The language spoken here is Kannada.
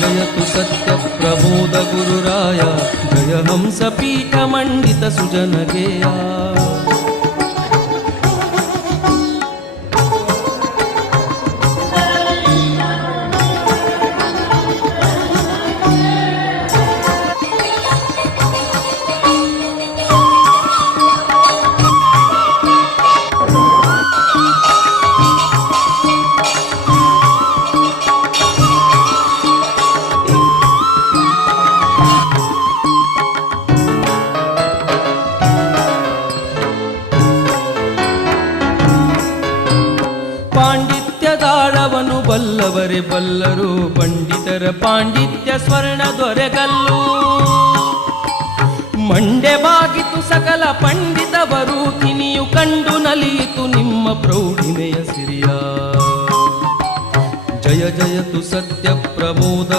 जयतु सत्य प्रबोध गुरुराय जय हंस पीठ मंडित सुजन गेया ಪಾಂಡಿತ್ಯದಾಳವನು ಬಲ್ಲವರೇ ಬಲ್ಲರು ಪಂಡಿತರ ಪಾಂಡಿತ್ಯ ಸ್ವರ್ಣ ದೊರೆಗಲ್ಲು ಮಂಡೆ ಬಾಗಿತು ಸಕಲ ಪಂಡಿತವರು ತಿನಿಯು ಕಂಡು ನಲಿಯಿತು ನಿಮ್ಮ ಪ್ರೌಢಿಮೆಯ ಸಿರಿಯ ಜಯ ಜಯತು ಸತ್ಯ ಪ್ರಬೋಧ